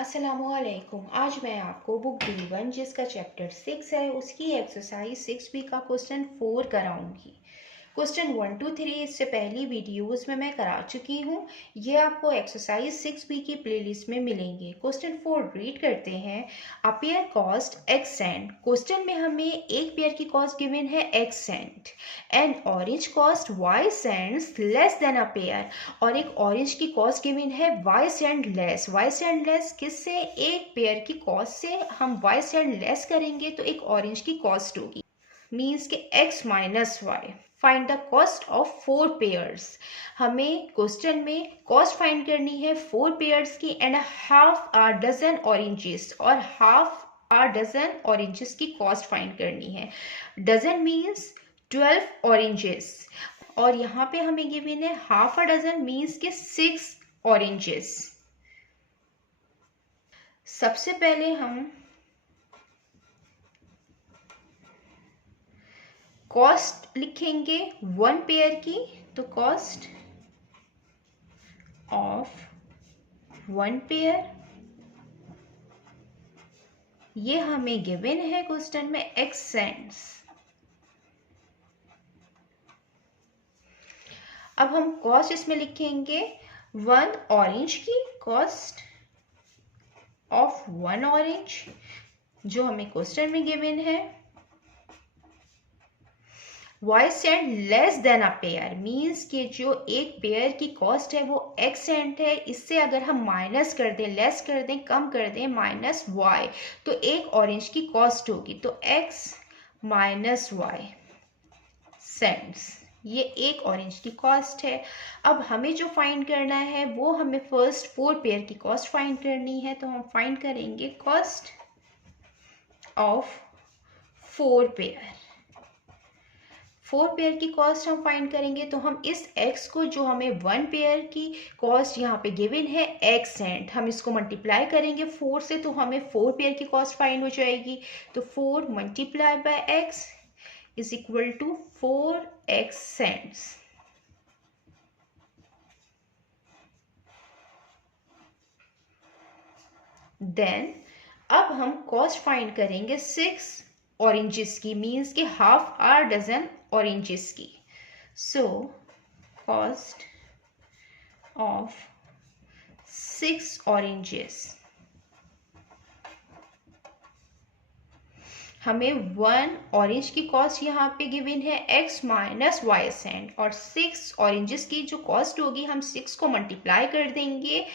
अस्सलामुअलैकुम। आज मैं आपको बुक B1 जिसका चैप्टर 6 है उसकी एक्सरसाइज 6B का क्वेश्चन 4 कराऊंगी। क्वेश्चन 1 2 3 इससे पहली वीडियोस में मैं करा चुकी हूँ। ये आपको एक्सरसाइज 6B की प्लेलिस्ट में मिलेंगे। क्वेश्चन 4 रीड करते हैं। A pear cost x cent. Question में हमें एक पेयर की कॉस्ट गिवन है x cent and orange cost y cents less than a pear, और एक ऑरेंज की कॉस्ट गिवन है y cent less. y cent less किससे? एक पेयर की कॉस्ट से हम y सेंट लेस करेंगे तो एक ऑरेंज की कॉस्ट होगी, मीन्स के x minus y. Find the cost of 4 pears. हमें क्वेश्चन में कॉस्ट फाइंड करनी है 4 पेयर्स की and half a dozen oranges, और हाफ अ डजन ऑरेंजेस की कॉस्ट फाइंड करनी है। डजन मीन्स 12 ऑरेंजेस, और यहाँ पे हमें गिवन है हाफ अ डजन मीन्स के 6 ऑरेंजेस। सबसे पहले हम कॉस्ट लिखेंगे 1 पेयर की, तो कॉस्ट ऑफ 1 पेयर, ये हमें गिवन है क्वेश्चन में x सेंट्स। अब हम कॉस्ट इसमें लिखेंगे 1 ऑरेंज की, कॉस्ट ऑफ 1 ऑरेंज जो हमें क्वेश्चन में गिवन है। y cent less than a pear means कि जो एक पेयर की कॉस्ट है वो x सेंट है, इससे अगर हम माइनस कर दें, लेस कर दें, कम कर दें, माइनस y, तो एक ऑरेंज की कॉस्ट होगी, तो x माइनस वाई सेंट्स, ये एक ऑरेंज की कॉस्ट है। अब हमें जो फाइंड करना है वो हमें फर्स्ट 4 पेयर की कॉस्ट फाइंड करनी है, तो हम फाइंड करेंगे कॉस्ट ऑफ 4 पेयर। 4 पेयर की कॉस्ट हम फाइंड करेंगे, तो हम इस x को, जो हमें 1 पेयर की कॉस्ट यहाँ पे गिवन है x सेंट, हम इसको मल्टीप्लाई करेंगे 4 से, तो हमें 4 पेयर की कॉस्ट फाइंड हो जाएगी। तो 4 multiply by x is equal to 4x cents. Then अब हम कॉस्ट फाइंड करेंगे 6 ऑरेंजेस की, मीन्स के हाफ आर डजन ऑरेंजेस की। सो कॉस्ट ऑफ 6 ऑरेंजेस, हमें 1 ऑरेंज की कॉस्ट यहाँ पे गिवन है x माइनस वाई सेंट, और 6 ऑरेंजेस की जो कॉस्ट होगी, हम 6 को मल्टीप्लाई कर देंगे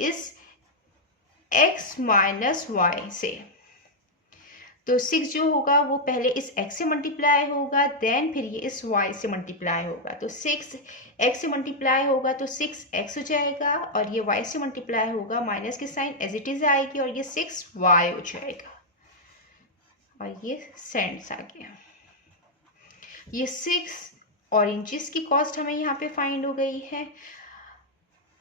इस x माइनस वाई से। तो 6 जो होगा वो पहले इस x से मल्टीप्लाई होगा, देन फिर ये इस y से मल्टीप्लाई होगा, तो 6 x से मल्टीप्लाई होगा तो 6x हो जाएगा, और ये y से मल्टीप्लाई होगा, माइनस की साइन एज इट इज आएगी, और ये 6y हो जाएगा, और ये सेंट्स आ गया। ये 6 ऑरेंजेस की कॉस्ट हमें यहाँ पे फाइंड हो गई है।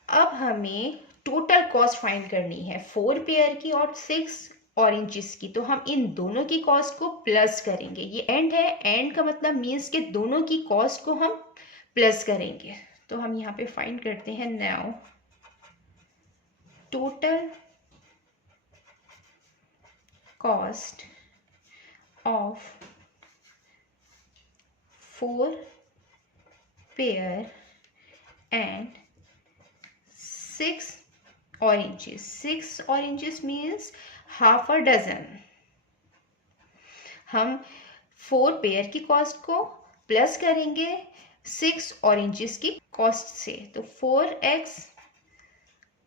अब हमें टोटल कॉस्ट फाइंड करनी है 4 पेयर की और 6 ऑरेंजेस की, तो हम इन दोनों की कॉस्ट को प्लस करेंगे। ये एंड है, एंड का मतलब मीन्स के दोनों की कॉस्ट को हम प्लस करेंगे। तो हम यहाँ पे फाइंड करते हैं now total cost of 4 pair and 6 oranges. 6 oranges means half a dozen. हम 4 पेयर की कॉस्ट को प्लस करेंगे 6 ऑरेंजेस की कॉस्ट से, तो 4x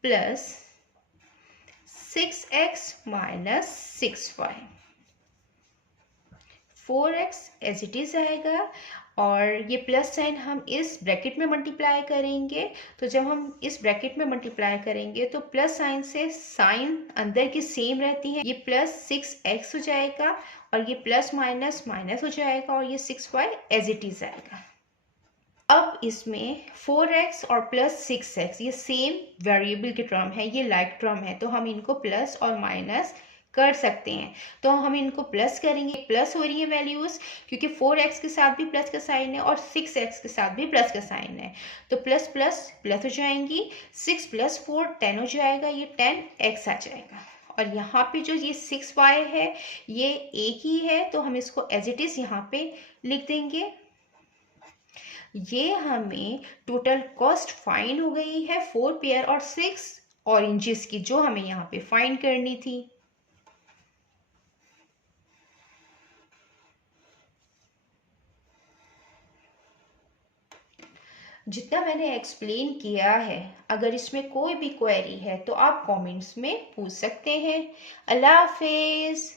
plus 6x minus 6y, 4x as it is आएगा, और ये प्लस साइन हम इस ब्रैकेट में मल्टीप्लाई करेंगे। तो जब हम इस ब्रैकेट में मल्टीप्लाई करेंगे तो प्लस साइन से साइन अंदर की सेम रहती है, ये प्लस 6x हो जाएगा, और ये प्लस माइनस माइनस हो जाएगा, और ये 6y एज इट इज आएगा। अब इसमें 4x और प्लस 6x ये सेम वेरिएबल के टर्म है, ये लाइक टर्म है, तो हम इनको प्लस और माइनस कर सकते हैं। तो हम इनको प्लस करेंगे, प्लस हो रही है वैल्यूज़ क्योंकि 4x के साथ भी प्लस का साइन है और 6x के साथ भी प्लस का साइन है, तो प्लस प्लस प्लस हो जाएंगी। 6 + 4 10 हो जाएगा, ये 10x आ जाएगा। और यहाँ पे जो ये 6y है ये एक ही है, तो हम इसको एज इट इज़ यहाँ पे लिख देंगे। ये हमें टोटल कॉस्ट फाइन हो गई है 4 पेयर और 6 ऑरेंजेस की, जो हमें यहाँ पे फाइन करनी थी। जितना मैंने एक्सप्लेन किया है, अगर इसमें कोई भी क्वेरी है तो आप कमेंट्स में पूछ सकते हैं। अल्लाह हाफिज़।